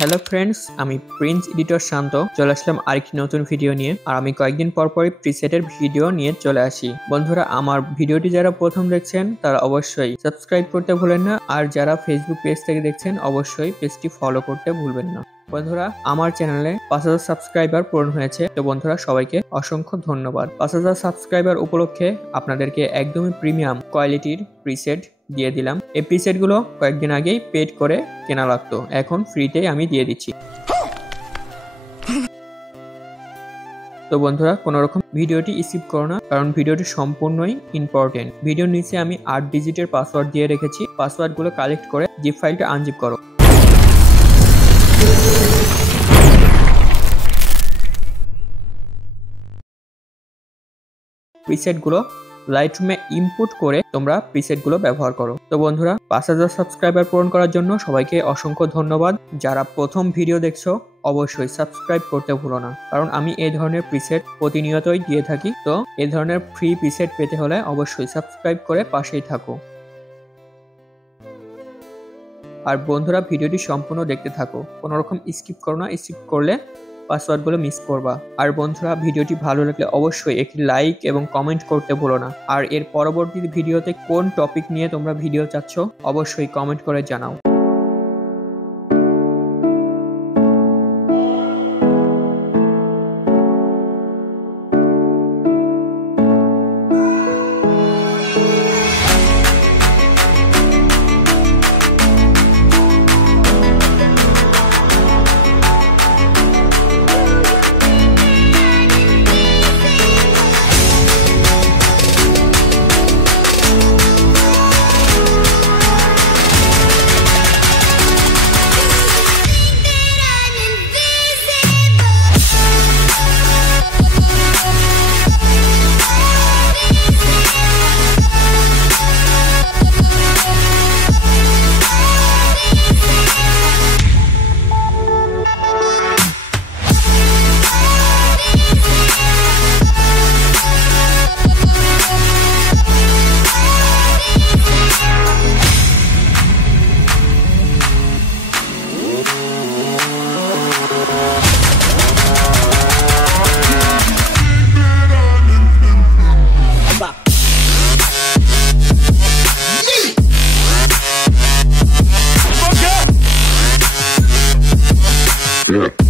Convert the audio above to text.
Hello friends, আমি Prince editor শান্ত চলে আসলাম আরেকটি নতুন ভিডিও নিয়ে। আর আমি কয়েকদিন পরপরই প্রিসেটের ভিডিও নিয়ে চলে আসি। বন্ধুরা, আমার ভিডিওটি যারা প্রথম দেখছেন তারা অবশ্যই সাবস্ক্রাইব করতে ভুলেন না, আর যারা ফেসবুক পেজ থেকে দেখছেন অবশ্যই পেজটি ফলো করতে ভুলবেন না। বন্ধুরা, আমার চ্যানেলে 5000 সাবস্ক্রাইবার পূরণ হয়েছে। তো বন্ধুরা, সবাইকে অসংখ্য ধন্যবাদ। 5000 সাবস্ক্রাইবার উপলক্ষে আপনাদেরকে একদমই প্রিমিয়াম কোয়ালিটির প্রিসেট দিয়ে দিলাম। এই প্রিসেট গুলো কয়েকদিন আগেই পেড করে কেনা লাগতো, এখন ফ্রিতেই আমি দিয়ে দিচ্ছি। তো বন্ধুরা, কোনো রকম ভিডিওটি স্কিপ করো না, কারণ ভিডিওটি সম্পূর্ণই ইম্পর্টেন্ট। ভিডিওর নিচে আমি 8 ডিজিটের পাসওয়ার্ড দিয়ে রেখেছি। পাসওয়ার্ড গুলো কালেক্ট করে জিপ ফাইলটা আনজিপ করো। প্রিসেট গুলো লাইটরুমে ইনপুট করে তোমরা প্রিসেট গুলো ব্যবহার করো। তো বন্ধুরা, 5000 সাবস্ক্রাইবার পূরণ করার জন্য সবাইকে অসংখ্য ধন্যবাদ। যারা প্রথম ভিডিও দেখছো অবশ্যই সাবস্ক্রাইব করতে ভুলো না, কারণ আমি এই ধরনের প্রিসেট প্রতিনিয়তই দিয়ে থাকি। তো এই ধরনের ফ্রি প্রিসেট পেতে হলে অবশ্যই সাবস্ক্রাইব করে পাশেই থাকো। আর বন্ধুরা, ভিডিওটি সম্পূর্ণ দেখতে থাকো, কোনো রকম স্কিপ করো না, স্কিপ করলে পাসওয়ার্ডগুলো মিস করবা। আর বন্ধুরা, ভিডিওটি ভালো লাগলে অবশ্যই একটি লাইক এবং কমেন্ট করতে ভুলো না। আর এর পরবর্তী ভিডিওতে কোন টপিক নিয়ে তোমরা ভিডিও চাচ্ছ অবশ্যই কমেন্ট করে জানাও। Yeah.